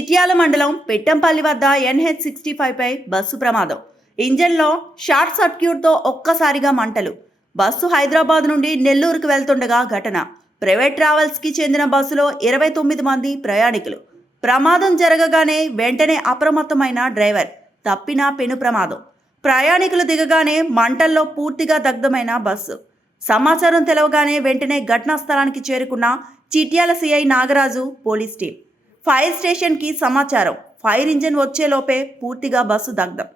చిటియాల మండలం పెట్టంపల్లి వద్ద NH sixty ఫైవ్పై bus ప్రమాదం. ఇంజన్లో షార్ట్ సర్క్యూట్తో ఒక్కసారిగా మంటలు. బస్సు హైదరాబాద్ నుండి నెల్లూరుకు వెళ్తుండగా ఘటన. ప్రైవేట్ ట్రావెల్స్కి చెందిన బస్సులో ఇరవై తొమ్మిది మంది ప్రయాణికులు. ప్రమాదం జరగగానే వెంటనే అప్రమత్తమైన డ్రైవర్. తప్పిన పెను ప్రమాదం. ప్రయాణికులు దిగగానే మంటల్లో పూర్తిగా దగ్ధమైన బస్సు. సమాచారం తెలవగానే వెంటనే ఘటనా స్థలానికి చేరుకున్న Chityala CI Nagaraju police team. Fire స్టేషన్కి సమాచారం. ఫైర్ ఇంజిన్ వచ్చేలోపే పూర్తిగా బస్సు దగ్ధం.